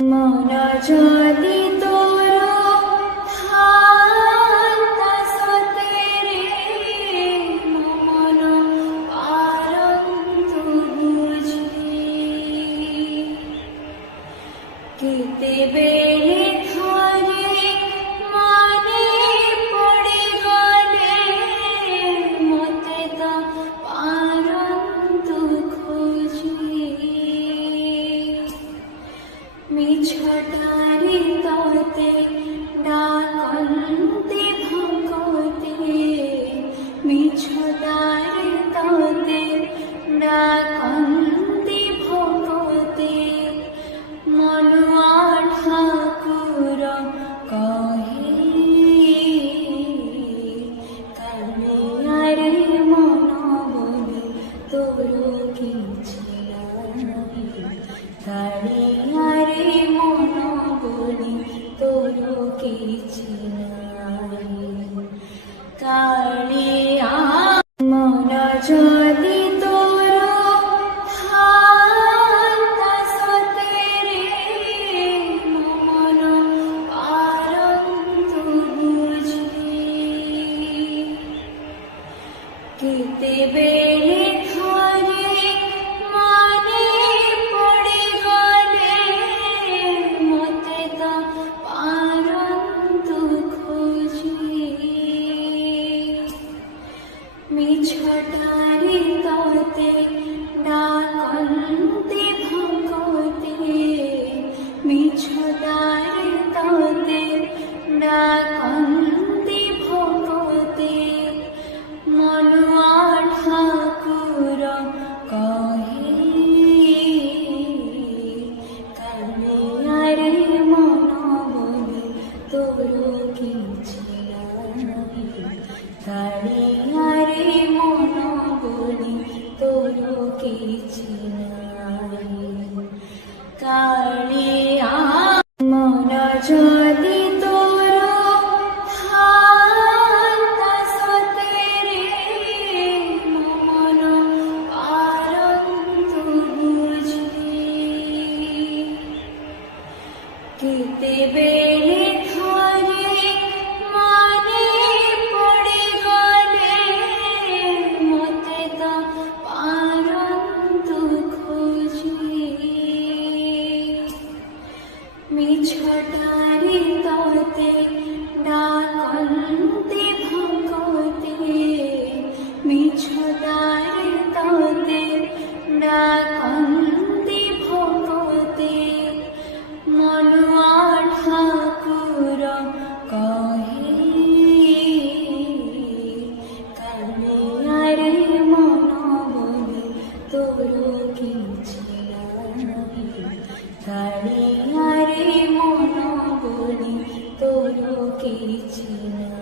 মন যদি তোর থাকতা সতে রে, মন পারন্তু বুঝি কেতে বেড়ে ধরে মানে পড়ে গলে, মতে তা পারন্তু খোঁজি মিছটারি ততে ডাকন্তে ভকতে, মিছটারি ততে ডাকন্তে ভকতে, মনুয়া ঠাকুর কহে কালিয়ারে মন বলি তোর কিছু নাই, কালিয়ারে মন বলি তোর কিছু নাই। কালিয়া মন যদি তোর থাকতা সতে রে, মন পারন্তু বুঝি কেতে বেড়ে ধরে মানে পড়ে গলে, মতে তা পারন্তু খোঁজি মিছটারি ততে ডাকন্তে ভকতে, মিছটারি ততে ডাকন্তে ভকতে, মনুয়া ঠাকুর কহে কালিয়ারে মন বলি তোর কিছু নাই, কালিয়ারে মন বলি তোর কিছু নাই। কালিয়া মন যদি তোর থাকতা সতে রে, মন পারন্তু বুঝি কেতে বেড়ে ধরে মানে পড়ে গলে, মতে তা পারন্তু খোঁজি মিছটারি ততে ডাকন্তে ভকতে, মিছটারি ততে ডাকন্তে ভকতে, মনুয়া ঠাকুর কহে কালিয়ারে মন বলি তোর কিছু নাই, কালিয়ারে মন বলি তোর কিছু নাই।